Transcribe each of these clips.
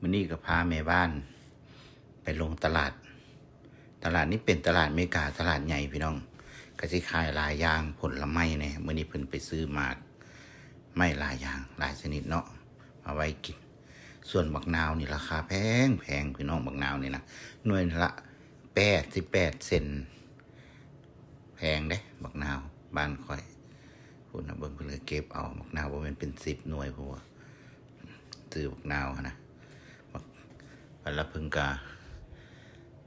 มื้อนี้ก็พาแม่บ้าน ไปลงตลาด ตลาดนี้เป็นตลาดเมกาตลาดใหญ่พี่น้องก็สิขายหลายอย่างผลไม้เนี่ยมื้อนี้เพิ่นไปซื้อมากไม่หลายอย่างหลายชนิดเนาะมาไว้กิน ส่วนบักนาวนี่ราคาแพงแพงพี่น้องบักนาวนี่นะหน่วยละแปดสิบแปดเซนแพงเด้บักนาวบ้านคอยพูดนะเบิ่งเพิ่นเลยเก็บเอาบักนาวบ่แม่นเป็นสิบหน่วยพวกซื้อบักนาวนะ วันละเพิ่งกา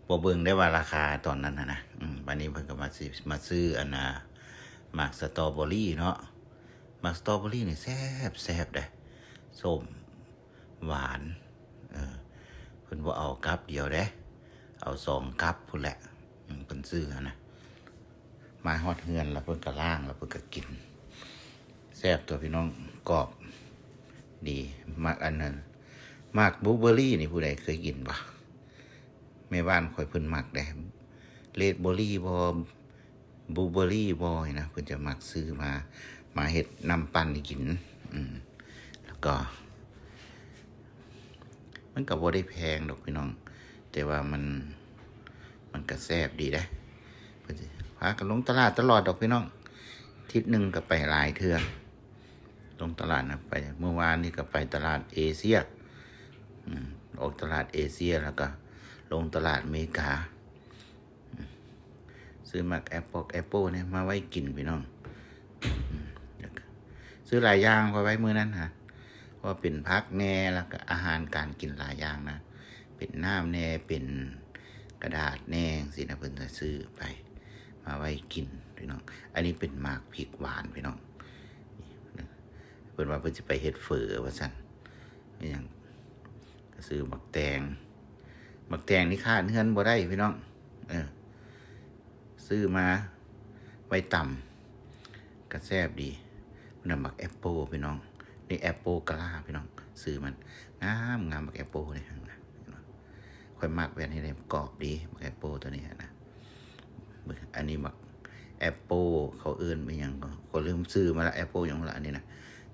บ่เบิงได้ว่าราคาตอนนั้นนะนะอืมวันนี้เพิ่นก็มาซื้อมาซื้ออันน่ะหมากสตรอเบอรี่เนาะหมากสตรอเบอรี่นี่แซ่บแซ่บเด้ส้มหวานเออเพิ่นว่าเอากับเดียวเด้เอาสองกับพุ่นแหละอืมเพิ่นซื้อนนะมาฮอดเฮือนแล้วเพิ่นก็ล่างแล้วเพิ่นก็กินแซ่บตัวพี่น้องกรอบดีมากอันนั้น มากบลูเบอร์รี่นี่ผู้ใดเคยกินปะแม่บ้านคอยเพิ่นมักได้เลดเบอร์รี่บอบลูเบอร์รี่บอยนะเพิ่นจะมักซื้อมา มาเฮ็ดนำปั่นกิน อืมแล้วก็ มันก็บ่ได้แพงดอกพี่น้อง แต่ว่ามันมันก็แซ่บดีได้เพิ่นพากันลงตลาดตลอดดอกพี่น้องทิศหนึ่งก็ไปหลายเทื่อลงตลาดนะไป เมื่อวานนี่ก็ไปตลาดเอเชีย ออกตลาดเอเชียแล้วก็ ลงตลาดอเมริกา ซื้อมักแอปเปิลแอปเปิลเนี่ยมาไว้กินพี่น้อง ซื้อหลายอย่างไว้ไว้มือนั้นฮะว่าเป็นพักแน่แล้วก็อาหารการกินหลายอย่างนะ เป็นน้ำแน่เป็นกระดาษแน่สินะเพิ่นจะซื้อไป มาไว้กินพี่น้อง อันนี้เป็นหมากพริกหวานพี่น้องเพิ่นว่าเพิ่นจะไปเฮ็ดเฝอว่าซั่นอย่าง ก็ซื้อหมักแตงหมักแตงนี่ค่าดเฮือนบ่ได้พี่น้อง เออ ซื้อมาไว้ต่ำก็แซบดีมันหมักแอปเปิลพี่น้องนี่แอปเปิลกะลาพี่น้อง ซื้อมันงามงามบักแอปเปิลเนี่ยนะค่อยมักแบบนี้เลยกรอบดีบักแอปเปิลตัวนี้นะอันนี้บักแอปเปิลเขาเอื่นไปยังก็คนลืมซื้อมาละแอปเปิลอย่างละอันนี้นะ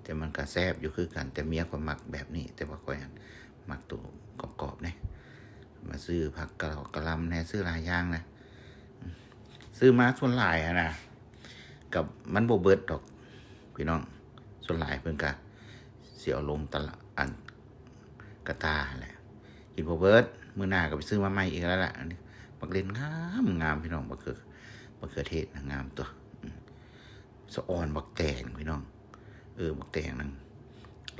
แต่มันก็แซบอยู่คือกัน แต่เมียก็มักแบบนี้ แต่ว่าค่อยอัน มักตัวกรอบๆเนี่ยมาซื้อผักกะหล่ากะลำเนี่ยซื้อหลายอย่างนะซื้อมาส่วนหลายอะนะกับมันโบเบิดดอก พี่น้อง ส่วนหลายเพิ่นกะเสียวลงตลาดอันกระตาแหละกินพอเบิร์ดมือหน้าก็ไปซื้อมาใหม่อีกแล้วล่ะบักเล่นงามงามพี่น้องบักเขือบักเขือเทศงามตัวสะออนบักแตงพี่น้อง เออบักแตงนั่น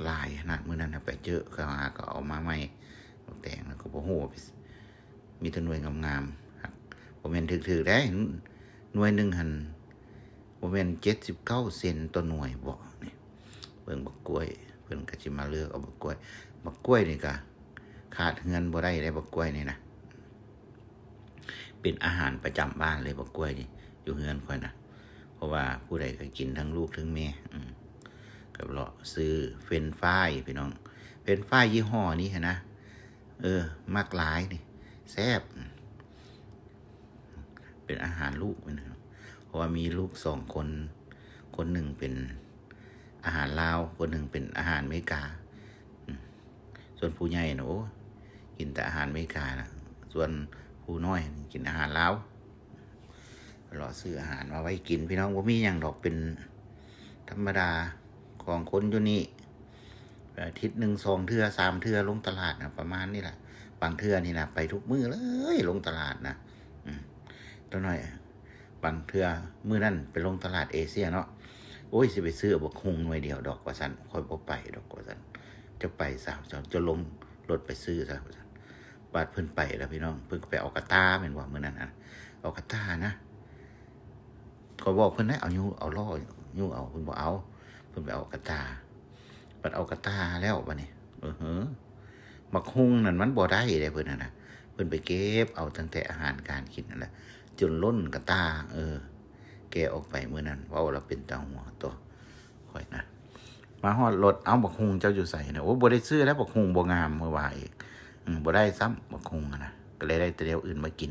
ลายขนาดมือนั้นนะไปเจอเขาหาก็เอามาใหม่บักแต่งแล้วก็บ่โหมีแตัวหน่วยงามๆครับผมเห็นถือๆได้หน่วยหนึ่งหันผมเป็นเจ็ดสิบเก้าเซนต่อหน่วยบ่นี่เบิ่งบักกล้วยเพิ่นก็สิมาเลือกเอาบักกล้วยบักกล้วยนี่ก็ขาดเงินบ่ได้ได้บักกล้วยนี่นะเป็นอาหารประจำบ้านเลยบักกล้วยนี่อยู่เฮือนค่อยนะเพราะว่าผู้ใดก็กินทั้งลูกทั้งแม่อืม กับเลาะซื้อเฟนฟายพี่น้อง เฟนฟายยี่ห้อนี้นะ เออ มากหลายนี่แซ่บ เป็นอาหารลูกนะเพราะว่ามีลูกสองคน คนหนึ่งเป็นอาหารลาว คนหนึ่งเป็นอาหารเมกา ส่วนผู้ใหญ่นะโอ้กินแต่อาหารเมกานะส่วนผู้น้อยกินอาหารลาวรอซื้ออาหารมาไว้กิน พี่น้องว่ามีอย่างดอกเป็นธรรมดา ของคนอยู่นี่อาทิตย์หนึ่งสองเทือสามเทือลงตลาดนะประมาณนี้แหละบางเทือนี่นะไปทุกมือเลยลงตลาดนะตัวหน่อย บางเทือมือนั้นไปลงตลาดเอเชียเนาะโอ้ยสิไปซื้อบักฮุงหน่วยเดียวดอกกว่าซั่นค่อยบ่ไปดอกกว่าซั่นจะไปสามจะจะลงรถไปซื้อซะว่าซั่นบาดเพิ่นไปแล้วพี่น้องเพิ่นไปเอากระตาแม่นว่ามือนั้นนะเอากระตานะก็บอกเพิ่นนะเอายูเอาล่อยูเอาเพิ่นบ่เอา เพิ่นไปเอากระตาบัดเอากระตาแล้วบัดนี้เออเหอบักฮุงนั่นมันบ่ได้เด้เพิ่นน่ะนะเพิ่นไปเก็บเอาตั้งแต่อาหารการกินนั่นแหละจนล้นกระตา เออ แกออกไปเมื่อนั้นเว่าเราเป็นตาหัวตัวค่อยนะมาฮอดรถเอาบักฮุงเจ้าอยู่ใส่นะโอ้บ่ได้ซื้อแล้วบักฮุงบ่งามเมื่อวานอีกอืมบ่ได้ซ้ำบักฮุงนะก็เลยได้แต่เดียวอื่นมากิน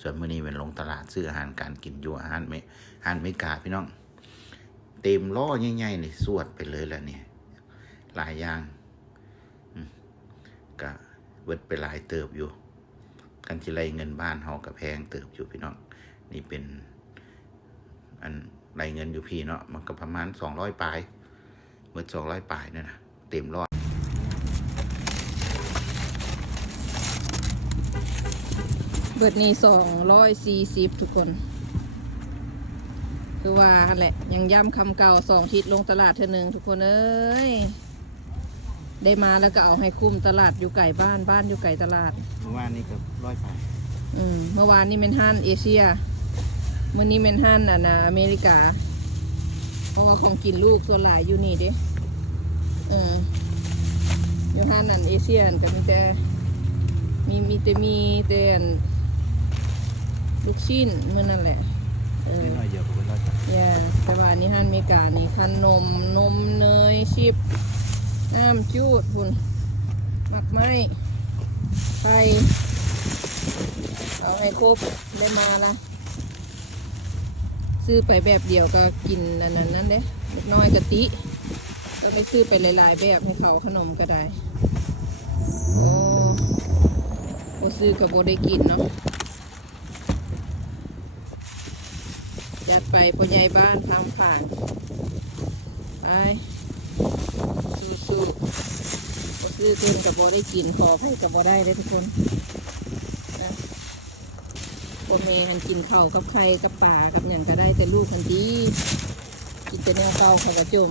ส่วนมื้อนี้เป็นลงตลาดซื้ออาหารการกินอยู่อาหารเมอาหารเมกาพี่น้อง เต็มล้อใหญ่ๆนี่สวดไปเลยแล้วเนี่ย หลายอย่างก็เวิดไปหลายเติบอยู่ กันจิไรเงินบ้านเฮากับแพงเติบอยู่พี่น้องนี่เป็น อันไรเงินอยู่พี่เนาะมันก็ประมาณสองร้อยปลายเมื่อสองร้อยปลายเนี่ยนะเต็มร้อเบิดนี่สองร้อยสี่สิบทุกคน คือว่าหั่นแหละยังย้ำคำเก่าสองทิศลงตลาดเธอหนึ่งทุกคนเอ้ยได้มาแล้วก็เอาให้คุ้มตลาดอยู่ไก่บ้านบ้านอยู่ไก่ตลาด เมื่อวานนี้ก็ร้อยปลายอืมเมื่อวานนี่เป็นห้านเอเชียมื่อนี้เป็นห้านอะนะอเมริกา เพราะว่าของกินลูกส่วนหลายอยู่นี่เด้เอออยู่ห้านนั่นเอเชียนก็มีแต่มีมีแต่มีแต่อันลูกชิ้นมื่อนั่นแหละ เออน้อยเยอะกว่าร้อยปลายอย่าแต่ว่านี่ฮันมริกานี่ขนมนมเนยชิปน้ำจูดพุ่นหมักไม้ไข่เอาให้ครบได้มาละซื้อไปแบบเดียวก็กินอันนั้นนั่นเด้เล็กน้อยกะติเราไปซื้อไปหลายๆแบบให้เขาขนมก็ได้โอ้โอซื้อกับโบได้กินเนาะ ดไปพ่อใหญ่บ้านทำผ่านไปสู้สู้ๆบ่ซื้อเกินกับบ่ได้กินขอให้กับบ่ได้เลยทุกคนนะพ่อแม่หันกินข้าวกับไข่กับป่ากับอย่างก็ได้แต่ลูกมันดีกินแต่แนวเก่าเขากระจม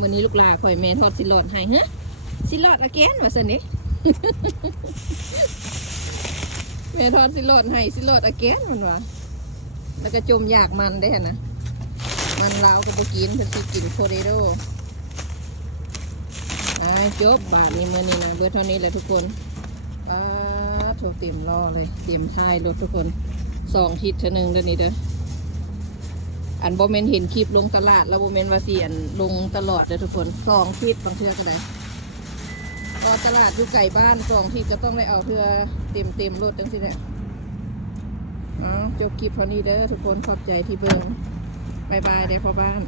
มื่อนี้ลูกลาข่อยแม่ทอดสิลอดให้เฮ้สิลอดอะแกนว่าสันนี่แม่ทอดสิลอดให้สิลอดอะแกนมันว่า แล้วก็จมอยากมันได้หั่นนะ มันลาวก็ไปกินเพิ่นสิกินโคเรโดไปจบบาทนี้เมื่อนี้นะเบิดเท่านี้แหละทุกคนป้าโทรเต็มรอเลยเต็มท้ายรถทุกคนสองทิศเท่านึงเดี๋ยวนี้เด้ออันโบเมนเห็นคลิปลงตลาด แล้วโบเมนว่าเสียนลงตลอดเด้อทุกคนสองทิศบางเทื่อก็ได้ก็ตลาดอยู่ไก่บ้านสองทิศก็ต้องได้เอาเพื่อเต็มเต็มรถจังสิแหละ อ๋อจบคลิปเท่านี้เด้อทุกคนขอบใจที่เบิ่งบายบายเด้อพ่อบ้าน